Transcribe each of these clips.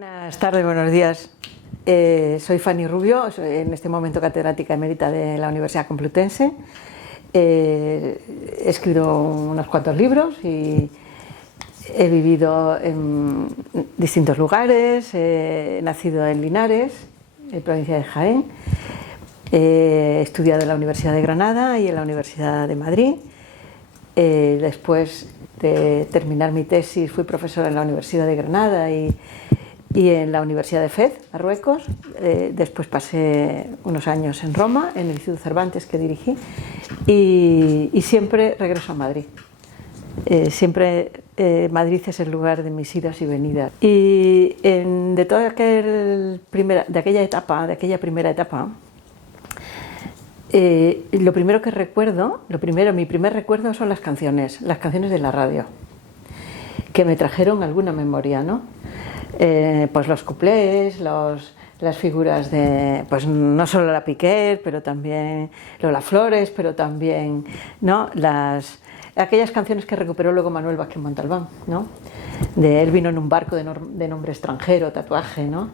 Buenas tardes, buenos días. Soy Fanny Rubio, soy en este momento catedrática emérita de la Universidad Complutense. He escrito unos cuantos libros y he vivido en distintos lugares. He nacido en Linares, en provincia de Jaén. He estudiado en la Universidad de Granada y en la Universidad de Madrid. Después de terminar mi tesis fui profesora en la Universidad de Granada y en la Universidad de Fez, Marruecos. Después pasé unos años en Roma, en el Instituto Cervantes que dirigí, y siempre regreso a Madrid. Siempre Madrid es el lugar de mis idas y venidas. Y de toda aquella primera etapa, lo primero que recuerdo, mi primer recuerdo son las canciones de la radio, que me trajeron alguna memoria, ¿no? Pues los cuplés, las figuras de, pues no solo la Piquer, pero también Lola Flores, pero también, ¿no? Aquellas canciones que recuperó luego Manuel Vázquez Montalbán, ¿no? De Él vino en un barco de nombre extranjero, Tatuaje, ¿no?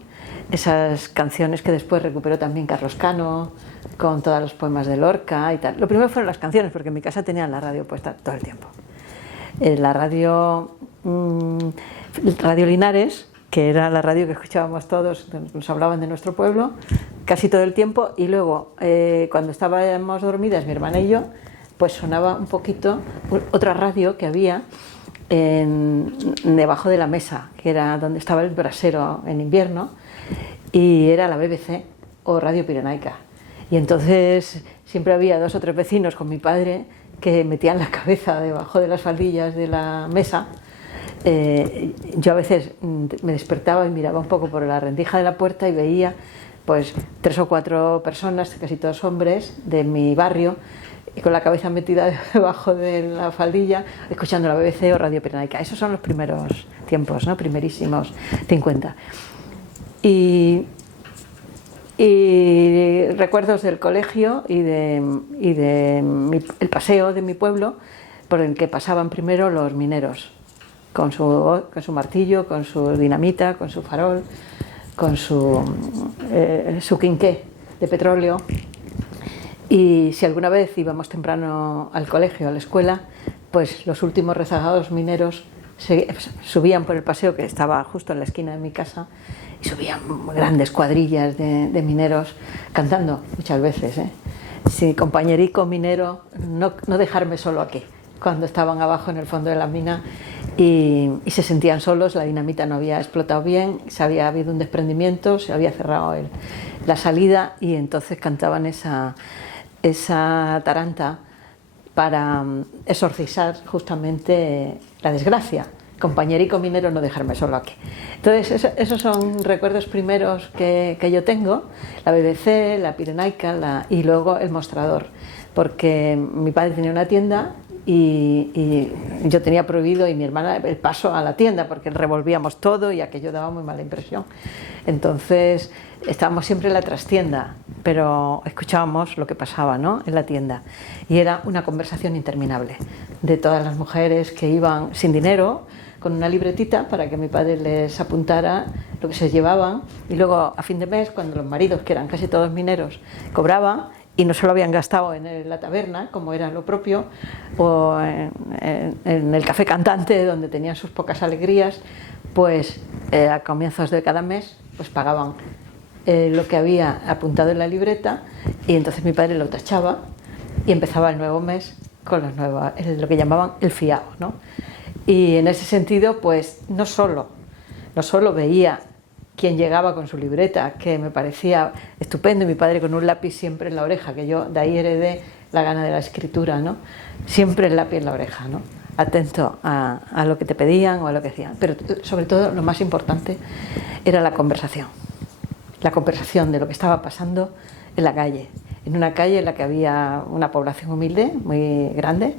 Esas canciones que después recuperó también Carlos Cano, con todos los poemas de Lorca y tal. Lo primero fueron las canciones, porque en mi casa tenían la radio puesta todo el tiempo. La Radio Linares, que era la radio que escuchábamos todos, nos hablaban de nuestro pueblo casi todo el tiempo, y luego cuando estábamos dormidas mi hermana y yo, pues sonaba un poquito otra radio que había debajo de la mesa, que era donde estaba el brasero en invierno, y era la BBC o Radio Pirenaica. Y entonces siempre había 2 o 3 vecinos con mi padre que metían la cabeza debajo de las faldillas de la mesa. Yo a veces me despertaba y miraba un poco por la rendija de la puerta y veía pues 3 o 4 personas, casi todos hombres, de mi barrio, y con la cabeza metida debajo de la faldilla, escuchando la BBC o Radio Pirenaica. Esos son los primeros tiempos, ¿no? Primerísimos 50. Y recuerdos del colegio y el paseo de mi pueblo, por el que pasaban primero los mineros, con su martillo, con su dinamita, con su farol, con su quinqué de petróleo. Y si alguna vez íbamos temprano al colegio, a la escuela, pues los últimos rezagados mineros subían por el paseo que estaba justo en la esquina de mi casa, y subían grandes cuadrillas de mineros cantando muchas veces, Sí, compañerico minero, no dejarme solo aquí, cuando estaban abajo en el fondo de la mina y se sentían solos. La dinamita no había explotado bien, se había habido un desprendimiento, se había cerrado la salida, y entonces cantaban esa taranta para exorcizar justamente la desgracia. Compañerico minero, no dejarme solo aquí. Entonces esos son recuerdos primeros que yo tengo, la BBC, la Pirenaica y luego el mostrador, porque mi padre tenía una tienda y yo tenía prohibido, y mi hermana, el paso a la tienda, porque revolvíamos todo y aquello daba muy mala impresión. Entonces estábamos siempre en la trastienda, pero escuchábamos lo que pasaba, ¿no?, en la tienda, y era una conversación interminable de todas las mujeres que iban sin dinero, con una libretita para que mi padre les apuntara lo que se llevaban, y luego a fin de mes, cuando los maridos, que eran casi todos mineros, cobraban y no se lo habían gastado en la taberna, como era lo propio, o en el café cantante, donde tenían sus pocas alegrías, pues a comienzos de cada mes pues pagaban lo que había apuntado en la libreta, y entonces mi padre lo tachaba y empezaba el nuevo mes con lo que llamaban el fiao, ¿no? Y en ese sentido, pues no solo veía quién llegaba con su libreta, que me parecía estupendo, y mi padre con un lápiz siempre en la oreja, que yo de ahí heredé la gana de la escritura, ¿no? Siempre el lápiz en la oreja, ¿no? Atento a lo que te pedían o a lo que hacían. Pero sobre todo, lo más importante era la conversación de lo que estaba pasando en la calle, en una calle en la que había una población humilde, muy grande,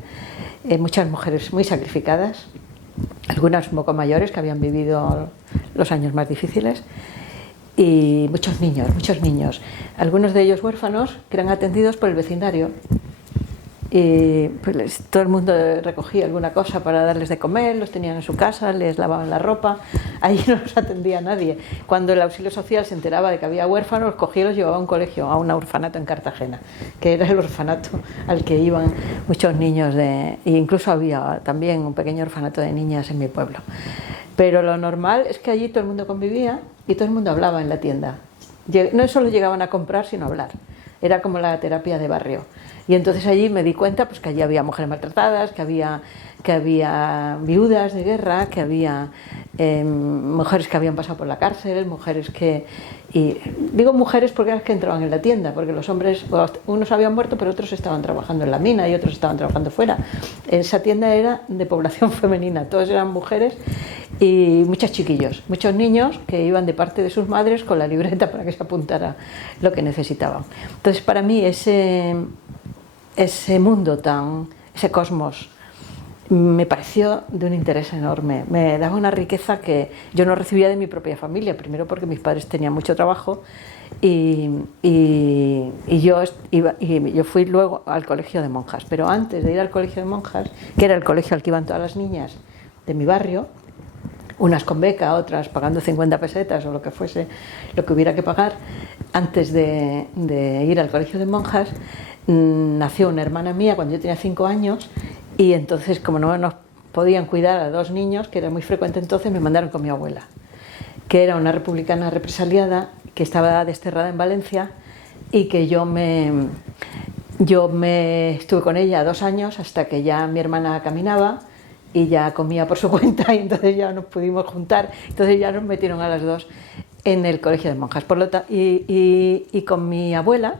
muchas mujeres muy sacrificadas, algunas un poco mayores que habían vivido los años más difíciles, y muchos niños, algunos de ellos huérfanos, que eran atendidos por el vecindario. y pues todo el mundo recogía alguna cosa para darles de comer, los tenían en su casa, les lavaban la ropa, allí no los atendía nadie. Cuando el auxilio social se enteraba de que había huérfanos, los cogía y los llevaba a un colegio, a un orfanato en Cartagena, que era el orfanato al que iban muchos niños, e incluso había también un pequeño orfanato de niñas en mi pueblo. Pero lo normal es que allí todo el mundo convivía y todo el mundo hablaba en la tienda. No solo llegaban a comprar, sino a hablar. Era como la terapia de barrio. Y entonces allí me di cuenta pues, que allí había mujeres maltratadas, que había viudas de guerra, que había mujeres que habían pasado por la cárcel, mujeres que... Y digo mujeres porque eran las que entraban en la tienda, porque los hombres, unos habían muerto, pero otros estaban trabajando en la mina y otros estaban trabajando fuera. Esa tienda era de población femenina, todas eran mujeres y muchos chiquillos, muchos niños que iban de parte de sus madres con la libreta para que se apuntara lo que necesitaban. Entonces para mí ese mundo ese cosmos, me pareció de un interés enorme, me daba una riqueza que yo no recibía de mi propia familia, primero porque mis padres tenían mucho trabajo y yo fui luego al colegio de monjas, pero antes de ir al colegio de monjas, que era el colegio al que iban todas las niñas de mi barrio, unas con beca, otras pagando 50 pesetas o lo que fuese, lo que hubiera que pagar, antes de ir al colegio de monjas, nació una hermana mía cuando yo tenía 5 años y entonces, como no nos podían cuidar a 2 niños, que era muy frecuente entonces, me mandaron con mi abuela, que era una republicana represaliada, que estaba desterrada en Valencia y que yo me estuve con ella 2 años hasta que ya mi hermana caminaba y ya comía por su cuenta y entonces ya nos pudimos juntar, entonces ya nos metieron a las 2 en el colegio de monjas. Por lo y con mi abuela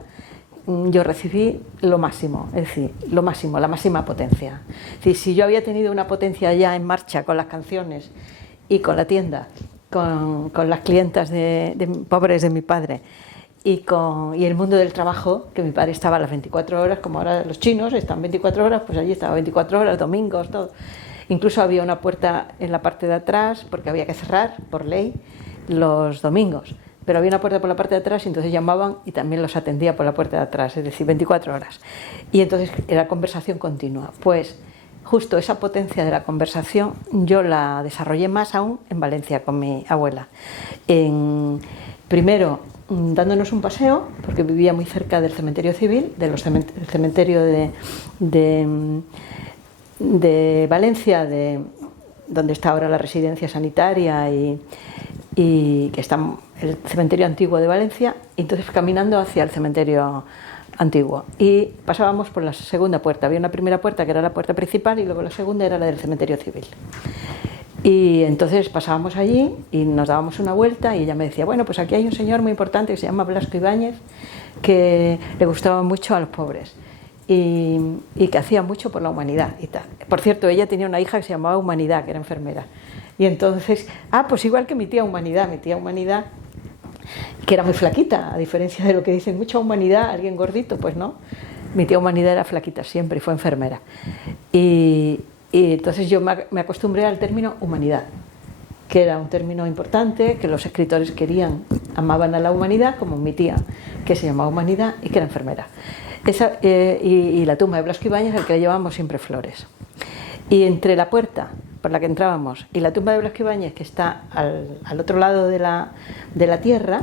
yo recibí lo máximo, es decir, lo máximo, la máxima potencia. Es decir, si yo había tenido una potencia ya en marcha con las canciones y con la tienda, con las clientas pobres de mi padre y el mundo del trabajo, que mi padre estaba a las 24 horas, como ahora los chinos están 24 horas, pues allí estaba 24 horas, domingos, todo. Incluso había una puerta en la parte de atrás, porque había que cerrar por ley los domingos, pero había una puerta por la parte de atrás y entonces llamaban y también los atendía por la puerta de atrás, es decir, 24 horas. Y entonces era conversación continua. Pues justo esa potencia de la conversación yo la desarrollé más aún en Valencia con mi abuela. Primero, dándonos un paseo, porque vivía muy cerca del cementerio civil, del cementerio de Valencia, donde está ahora la residencia sanitaria y que está el cementerio antiguo de Valencia, y entonces caminando hacia el cementerio antiguo y pasábamos por la segunda puerta. Había una primera puerta que era la puerta principal y luego la segunda era la del cementerio civil. Y entonces pasábamos allí y nos dábamos una vuelta y ella me decía, bueno, pues aquí hay un señor muy importante que se llama Blasco Ibáñez, que le gustaba mucho a los pobres y que hacía mucho por la humanidad y tal. Por cierto, ella tenía una hija que se llamaba Humanidad, que era enfermera. Y entonces, pues igual que mi tía Humanidad, que era muy flaquita, a diferencia de lo que dicen, mucha humanidad, alguien gordito, pues no. Mi tía Humanidad era flaquita siempre y fue enfermera. Y entonces yo me acostumbré al término humanidad, que era un término importante, que los escritores amaban a la humanidad, como mi tía, que se llamaba Humanidad y que era enfermera. Y la tumba de Blasco Ibáñez, al que le llevábamos siempre flores. Y entre la puerta por la que entrábamos y la tumba de Blasco Ibáñez, que está al otro lado de la tierra,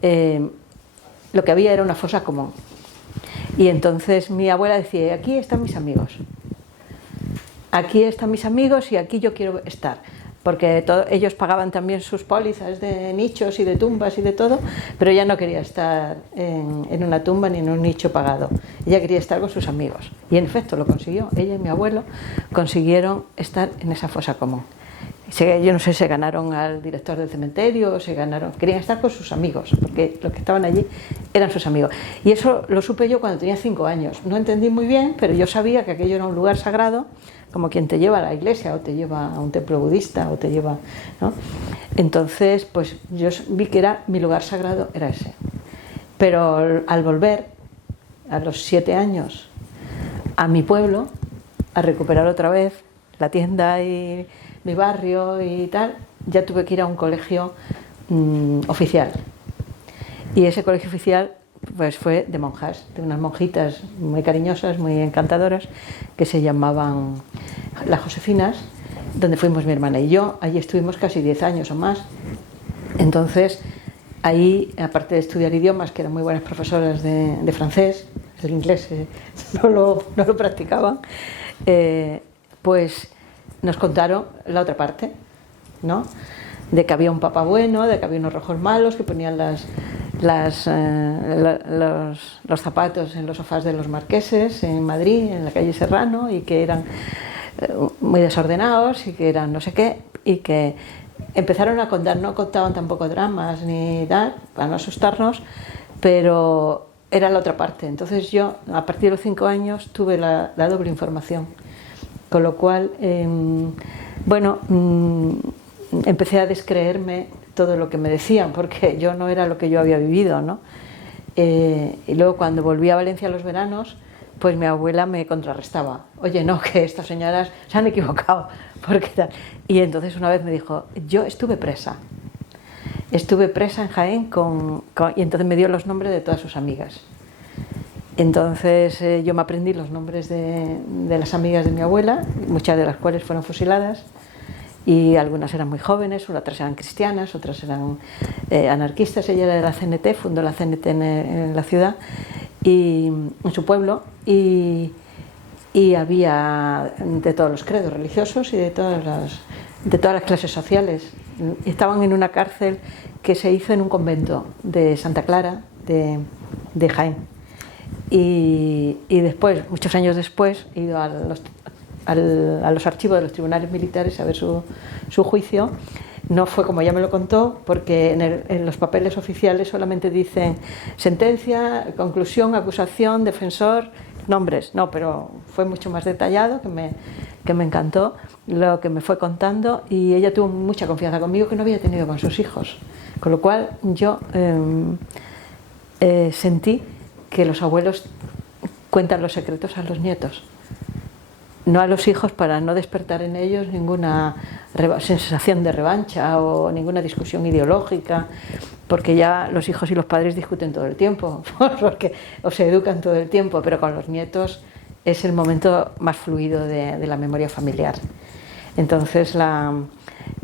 lo que había era una fosa común. Y entonces mi abuela decía, aquí están mis amigos. Aquí están mis amigos y aquí yo quiero estar. Porque ellos pagaban también sus pólizas de nichos y de tumbas y de todo, pero ella no quería estar en una tumba ni en un nicho pagado. Ella quería estar con sus amigos. Y en efecto lo consiguió. Ella y mi abuelo consiguieron estar en esa fosa común. Yo no sé, se ganaron al director del cementerio, querían estar con sus amigos, porque los que estaban allí eran sus amigos. Y eso lo supe yo cuando tenía 5 años. No entendí muy bien, pero yo sabía que aquello era un lugar sagrado, como quien te lleva a la iglesia o te lleva a un templo budista o te lleva, ¿no? Entonces, pues yo vi que mi lugar sagrado era ese. Pero al volver, a los 7 años, a mi pueblo, a recuperar otra vez la tienda y mi barrio y tal, ya tuve que ir a un colegio oficial. Y ese colegio oficial pues fue de monjas, de unas monjitas muy cariñosas, muy encantadoras, que se llamaban las Josefinas, donde fuimos mi hermana y yo. Allí estuvimos casi 10 años o más. Entonces, ahí, aparte de estudiar idiomas, que eran muy buenas profesoras de francés, el inglés no lo practicaban, pues nos contaron la otra parte, ¿no? De que había un papa bueno, de que había unos rojos malos que ponían los zapatos en los sofás de los marqueses en Madrid, en la calle Serrano, y que eran muy desordenados y que eran no sé qué, y que empezaron a contar, no contaban tampoco dramas ni tal, para no asustarnos, pero era la otra parte. Entonces yo, a partir de los 5 años, tuve la doble información, con lo cual, bueno, empecé a descreerme todo lo que me decían, porque yo no era lo que yo había vivido, ¿no? Y luego cuando volví a Valencia a los veranos, pues mi abuela me contrarrestaba. Oye, no, que estas señoras se han equivocado. Porque tal. Y entonces una vez me dijo, yo estuve presa en Jaén y entonces me dio los nombres de todas sus amigas. Entonces yo me aprendí los nombres de las amigas de mi abuela, muchas de las cuales fueron fusiladas, y algunas eran muy jóvenes, otras eran cristianas, otras eran anarquistas. Ella era de la CNT, fundó la CNT en la ciudad, y en su pueblo, y había de todos los credos religiosos y de todas las clases sociales. Estaban en una cárcel que se hizo en un convento de Santa Clara de Jaén. Y después, muchos años después, he ido a los archivos de los tribunales militares a ver su juicio. No fue como ella me lo contó, porque en los papeles oficiales solamente dicen sentencia, conclusión, acusación, defensor, nombres. No, pero fue mucho más detallado, que me encantó lo que me fue contando, y ella tuvo mucha confianza conmigo que no había tenido con sus hijos. Con lo cual yo sentí que los abuelos cuentan los secretos a los nietos, no a los hijos, para no despertar en ellos ninguna sensación de revancha o ninguna discusión ideológica, porque ya los hijos y los padres discuten todo el tiempo, porque o se educan todo el tiempo, pero con los nietos es el momento más fluido de la memoria familiar. Entonces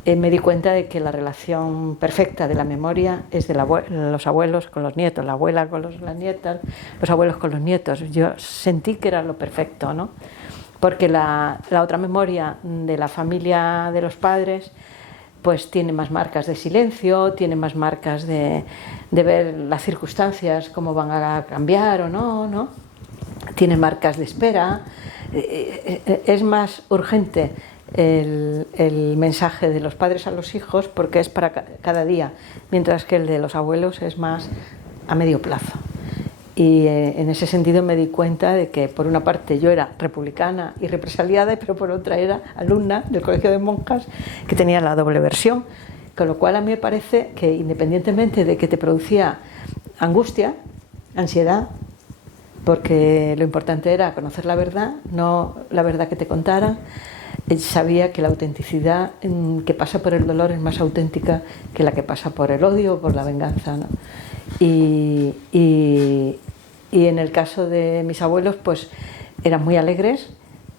me di cuenta de que la relación perfecta de la memoria es de los abuelos con los nietos, la abuela con las nietas, los abuelos con los nietos. Yo sentí que era lo perfecto, ¿no? Porque la otra memoria de la familia de los padres pues tiene más marcas de silencio, tiene más marcas de ver las circunstancias, cómo van a cambiar o no, ¿no? Tiene marcas de espera. Es más urgente el mensaje de los padres a los hijos porque es para cada día, mientras que el de los abuelos es más a medio plazo. Y en ese sentido me di cuenta de que por una parte yo era republicana y represaliada, pero por otra era alumna del colegio de monjas, que tenía la doble versión, con lo cual a mí me parece que independientemente de que te producía angustia, ansiedad, porque lo importante era conocer la verdad, no la verdad que te contaran, sabía que la autenticidad que pasa por el dolor es más auténtica que la que pasa por el odio o por la venganza, ¿no? Y en el caso de mis abuelos, pues eran muy alegres,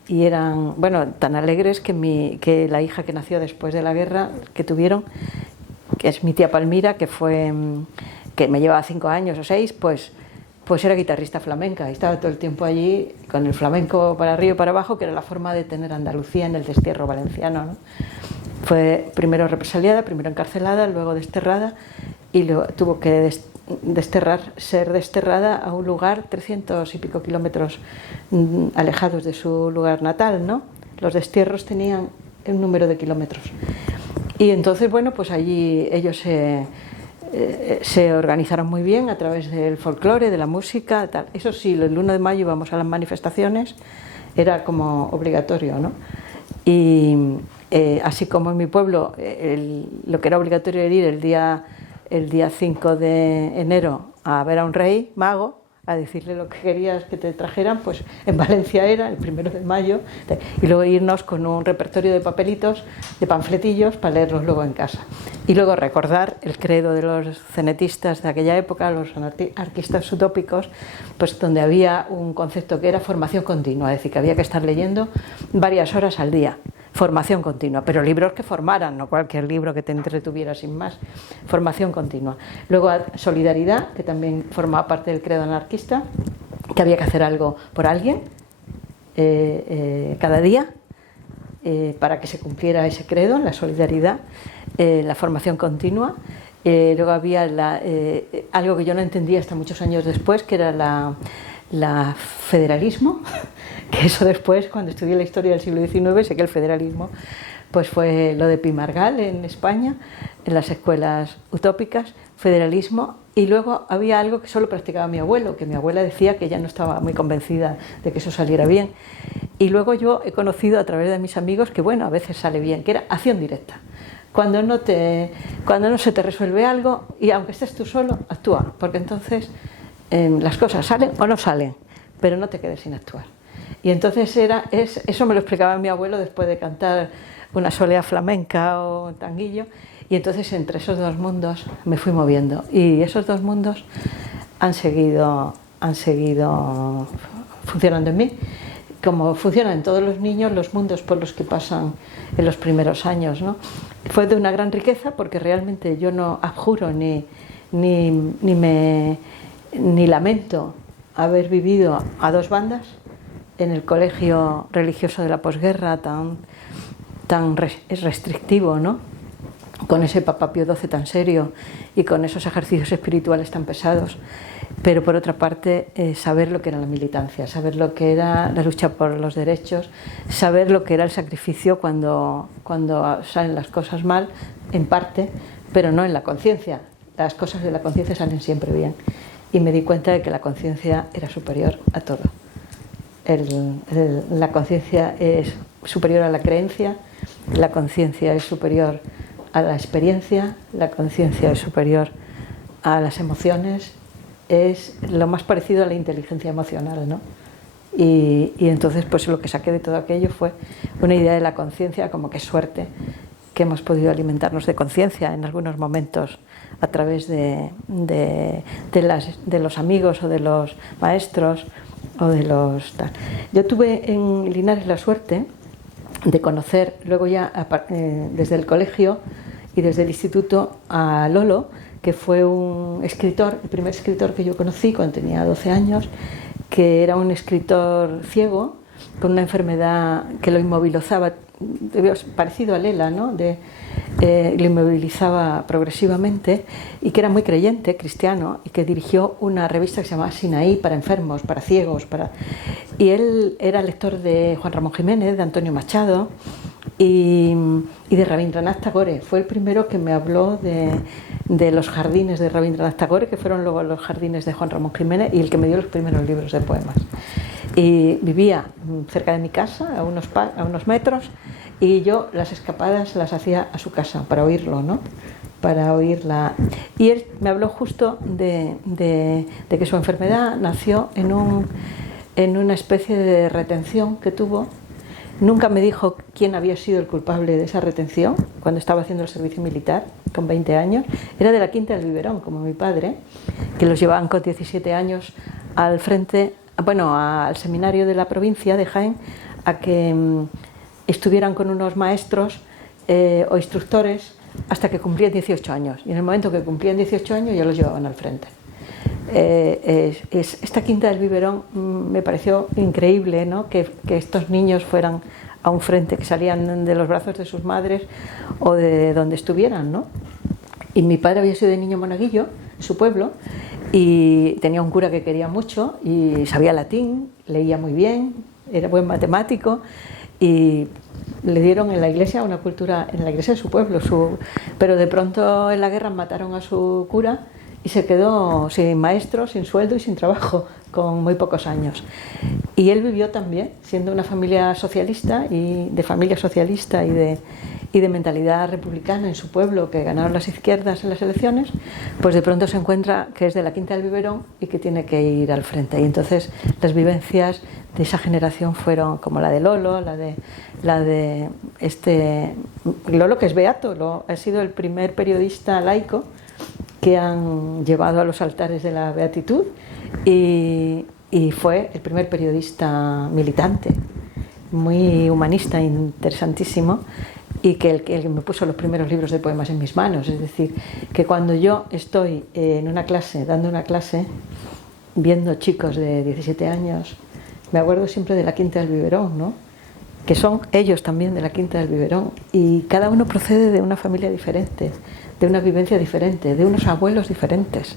y eran, bueno, tan alegres que la hija que nació después de la guerra que tuvieron, que es mi tía Palmira, que me llevaba 5 años o 6, pues era guitarrista flamenca y estaba todo el tiempo allí con el flamenco para arriba y para abajo, que era la forma de tener Andalucía en el destierro valenciano, ¿no? Fue primero represaliada, primero encarcelada, luego desterrada, y luego tuvo que ser desterrada a un lugar 300 y pico kilómetros alejados de su lugar natal, ¿no? Los destierros tenían un número de kilómetros. Y entonces, bueno, pues allí ellos se organizaron muy bien a través del folclore, de la música, tal. Eso sí, el 1 de mayo íbamos a las manifestaciones, era como obligatorio, ¿no? Y así como en mi pueblo lo que era obligatorio era ir el día 5 de enero a ver a un rey mago, a decirle lo que querías que te trajeran, pues en Valencia era el 1 de mayo, y luego irnos con un repertorio de papelitos, de panfletillos, para leerlos luego en casa. Y luego recordar el credo de los cenetistas de aquella época, los anarquistas utópicos, pues donde había un concepto que era formación continua, es decir, que había que estar leyendo varias horas al día. Formación continua, pero libros que formaran, no cualquier libro que te entretuviera sin más. Formación continua. Luego solidaridad, que también formaba parte del credo anarquista, que había que hacer algo por alguien cada día para que se cumpliera ese credo, la solidaridad, la formación continua. Luego había algo que yo no entendía hasta muchos años después, que era la federalismo, que eso después, cuando estudié la historia del siglo XIX, sé que el federalismo pues fue lo de Pi Margall en España, en las escuelas utópicas, federalismo, y luego había algo que solo practicaba mi abuelo, que mi abuela decía que ella no estaba muy convencida de que eso saliera bien, y luego yo he conocido a través de mis amigos que bueno, a veces sale bien, que era acción directa. Cuando no se te resuelve algo, y aunque estés tú solo, actúa, porque entonces las cosas salen o no salen, pero no te quedes sin actuar. Y entonces eso me lo explicaba mi abuelo después de cantar una solea flamenca o un tanguillo, y entonces entre esos dos mundos me fui moviendo, y esos dos mundos han seguido funcionando en mí, como funcionan en todos los niños los mundos por los que pasan en los primeros años, ¿no? Fue de una gran riqueza porque realmente yo no abjuro ni lamento haber vivido a dos bandas en el colegio religioso de la posguerra tan restrictivo, ¿no? Con ese Papa Pío XII tan serio y con esos ejercicios espirituales tan pesados, pero por otra parte saber lo que era la militancia, saber lo que era la lucha por los derechos, saber lo que era el sacrificio cuando salen las cosas mal, en parte, pero no en la conciencia. Las cosas de la conciencia salen siempre bien, y me di cuenta de que la conciencia era superior a todo. La conciencia es superior a la creencia, la conciencia es superior a la experiencia, la conciencia es superior a las emociones, es lo más parecido a la inteligencia emocional, ¿no? Y entonces pues lo que saqué de todo aquello fue una idea de la conciencia, como que suerte que hemos podido alimentarnos de conciencia en algunos momentos a través de los amigos o de los maestros o de los tal. Yo tuve en Linares la suerte de conocer luego ya desde el colegio y desde el instituto a Lolo, que fue un escritor, el primer escritor que yo conocí cuando tenía 12 años, que era un escritor ciego con una enfermedad que lo inmovilizaba, parecido a Lela, ¿no? Lo inmovilizaba progresivamente, y que era muy creyente, cristiano, y que dirigió una revista que se llamaba Sinaí, para enfermos, para ciegos, y él era lector de Juan Ramón Jiménez, de Antonio Machado y de Rabindranath Tagore. Fue el primero que me habló de los jardines de Rabindranath Tagore, que fueron luego los jardines de Juan Ramón Jiménez, y el que me dio los primeros libros de poemas. Y vivía cerca de mi casa, a unos metros, y yo las escapadas las hacía a su casa para oírlo, ¿no? Para oírla. Y él me habló justo de que su enfermedad nació en una especie de retención que tuvo. Nunca me dijo quién había sido el culpable de esa retención cuando estaba haciendo el servicio militar, con 20 años. Era de la Quinta del Biberón, como mi padre, que los llevaban con 17 años al frente, al seminario de la provincia de Jaén, a que estuvieran con unos maestros o instructores hasta que cumplían 18 años. Y en el momento que cumplían 18 años ya los llevaban al frente. Esta Quinta del Biberón me pareció increíble, ¿no? que estos niños fueran a un frente, que salían de los brazos de sus madres o de donde estuvieran, ¿no? Y mi padre había sido de niño monaguillo en su pueblo, y tenía un cura que quería mucho y sabía latín, leía muy bien, era buen matemático, y le dieron en la iglesia una cultura, en la iglesia de su pueblo, pero de pronto en la guerra mataron a su cura y se quedó sin maestro, sin sueldo y sin trabajo, con muy pocos años. Y él vivió también, siendo una familia socialista, y de familia socialista y y de mentalidad republicana en su pueblo, que ganaron las izquierdas en las elecciones, pues de pronto se encuentra que es de la Quinta del Biberón y que tiene que ir al frente. Y entonces las vivencias de esa generación fueron como la de Lolo, la de Lolo, que es beato, ha sido el primer periodista laico que han llevado a los altares de la beatitud y fue el primer periodista militante, muy humanista, interesantísimo, y que el que me puso los primeros libros de poemas en mis manos. Es decir, que cuando yo estoy en una clase, dando una clase, viendo chicos de 17 años, me acuerdo siempre de la Quinta del Biberón, ¿no? Que son ellos también de la Quinta del Biberón, y cada uno procede de una familia diferente, de una vivencia diferente, de unos abuelos diferentes.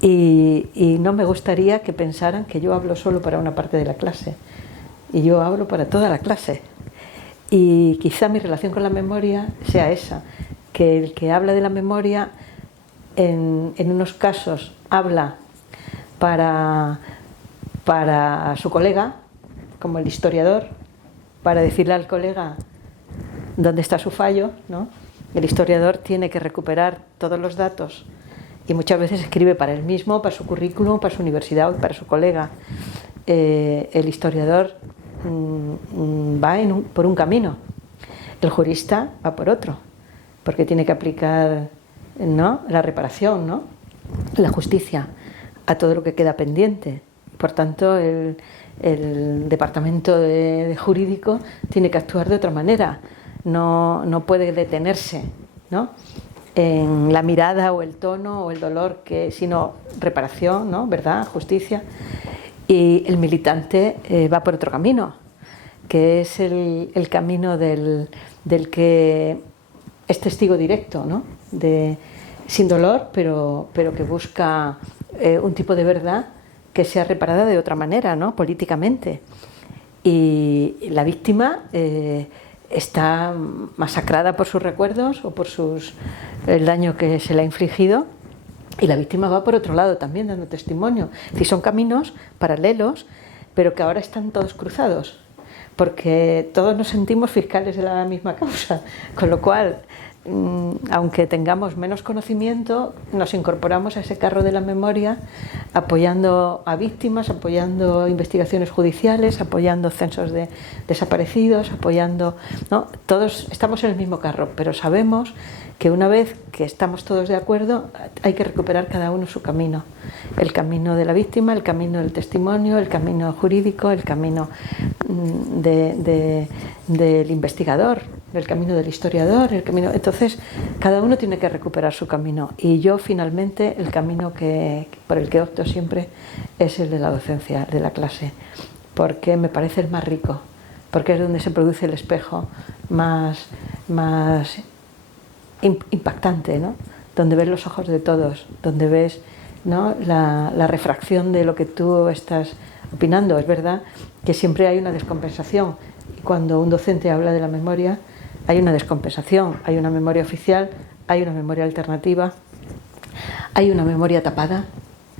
Y no me gustaría que pensaran que yo hablo solo para una parte de la clase, y yo hablo para toda la clase. Y quizá mi relación con la memoria sea esa, que el que habla de la memoria en unos casos habla para su colega, como el historiador, para decirle al colega dónde está su fallo, ¿no? El historiador tiene que recuperar todos los datos y muchas veces escribe para él mismo, para su currículum, para su universidad o para su colega. El historiador va por un camino, el jurista va por otro, porque tiene que aplicar, ¿no?, la reparación, ¿no?, la justicia a todo lo que queda pendiente. Por tanto, el departamento de jurídico tiene que actuar de otra manera, no puede detenerse, ¿no?, en la mirada o el tono o el dolor, sino reparación, ¿no?, verdad, justicia. Y el militante va por otro camino, que es el camino del que es testigo directo, ¿no?, sin dolor, pero que busca un tipo de verdad que sea reparada de otra manera, ¿no?, políticamente. Y la víctima está masacrada por sus recuerdos o por el daño que se le ha infligido, y la víctima va por otro lado también dando testimonio. Es decir, son caminos paralelos, pero que ahora están todos cruzados, porque todos nos sentimos fiscales de la misma causa, con lo cual, aunque tengamos menos conocimiento, nos incorporamos a ese carro de la memoria, apoyando a víctimas, apoyando investigaciones judiciales, apoyando censos de desaparecidos, apoyando, ¿no? Todos estamos en el mismo carro, pero sabemos que una vez que estamos todos de acuerdo, hay que recuperar cada uno su camino. El camino de la víctima, el camino del testimonio, el camino jurídico, el camino del investigador, el camino del historiador, el camino. Entonces, cada uno tiene que recuperar su camino. Y yo, finalmente, el camino por el que opto siempre es el de la docencia, de la clase, porque me parece el más rico, porque es donde se produce el espejo más impactante, ¿no?, donde ves los ojos de todos, donde ves, ¿no?, la refracción de lo que tú estás opinando. Es verdad que siempre hay una descompensación, y cuando un docente habla de la memoria hay una descompensación, hay una memoria oficial, hay una memoria alternativa, hay una memoria tapada,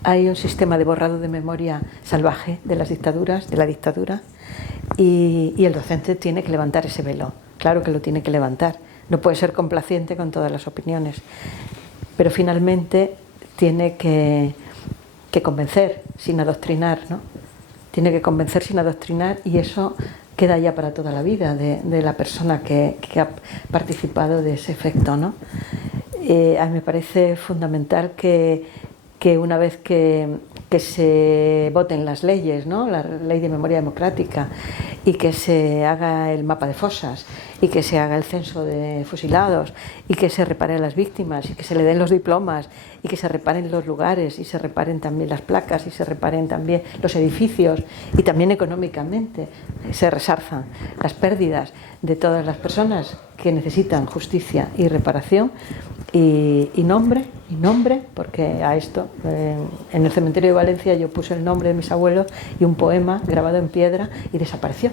hay un sistema de borrado de memoria salvaje de las dictaduras, de la dictadura, y el docente tiene que levantar ese velo, claro que lo tiene que levantar. No puede ser complaciente con todas las opiniones, pero finalmente tiene que convencer sin adoctrinar, ¿no? Tiene que convencer sin adoctrinar, y eso queda ya para toda la vida de la persona que ha participado de ese efecto, ¿no? A mí me parece fundamental que una vez que se voten las leyes, ¿no?, la ley de memoria democrática, y que se haga el mapa de fosas, y que se haga el censo de fusilados, y que se reparen las víctimas, y que se le den los diplomas, y que se reparen los lugares, y se reparen también las placas, y se reparen también los edificios, y también económicamente se resarzan las pérdidas de todas las personas que necesitan justicia y reparación, y nombre, porque a esto, en el cementerio de Valencia yo puse el nombre de mis abuelos y un poema grabado en piedra, y desapareció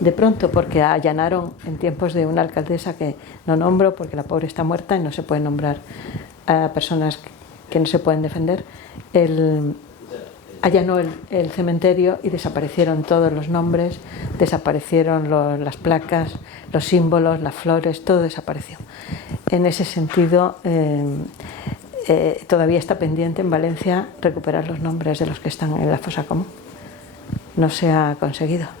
de pronto, porque allanaron en tiempos de una alcaldesa que no nombro porque la pobre está muerta y no se puede nombrar a personas que no se pueden defender, allanó el cementerio y desaparecieron todos los nombres, desaparecieron las placas, los símbolos, las flores, todo desapareció. En ese sentido, todavía está pendiente en Valencia recuperar los nombres de los que están en la fosa común. No se ha conseguido.